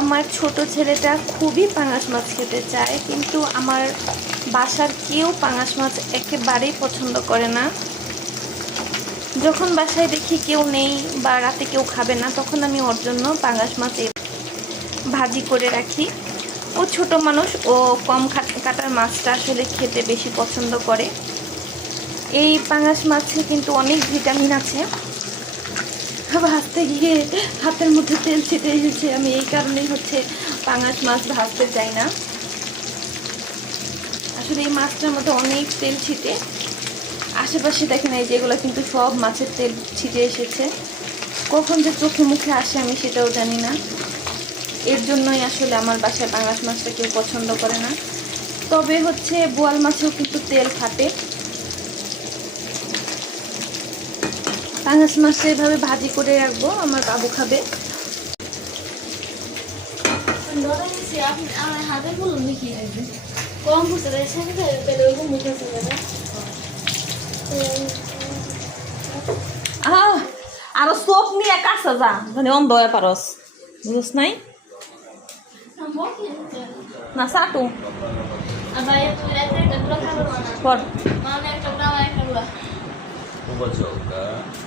আমার ছোট ছেলেটা খুবই পাঙাশ মাছ খেতে চায়, কিন্তু আমার বাসার কেউ পাঙাশ মাছ একেবারেই পছন্দ করে না। যখন বাসায় দেখি কেউ নেই বা রাতে কেউ খাবে না, তখন আমি ওর জন্য পাঙাশ মাছ ভাজি করে রাখি। ও ছোট মানুষ, ও কম কাটার মাছটা আসলে খেতে বেশি পছন্দ করে। এই পাঙাশ মাছে কিন্তু অনেক ভিটামিন আছে। ভাজতে গিয়ে হাতের মধ্যে তেল ছিটে এসেছে, আমি এই কারণেই পাঙাশ মাছ ভাজতে চাই না। আসলে এই মাছটার মধ্যে অনেক তেল ছিটে, আশেপাশে দেখেন এই যেগুলো কিন্তু সব মাছের তেল ছিটে এসেছে। কখন যে চোখে মুখে আসে আমি সেটাও জানি না। এর জন্যই আসলে আমার বাসায় পাঙাশ মাছটা কেউ পছন্দ করে না। তবে বোয়াল মাছেও কিন্তু তেল ফাটে। পাঙাশ মাছটা এভাবে ভাজি করে রাখবো, আমার বাবু খাবে। আরো চোখ নিয়ে কাছে যা, মানে অন্ধ হয়ে পারস, বুঝছ নাই না সাটু পর।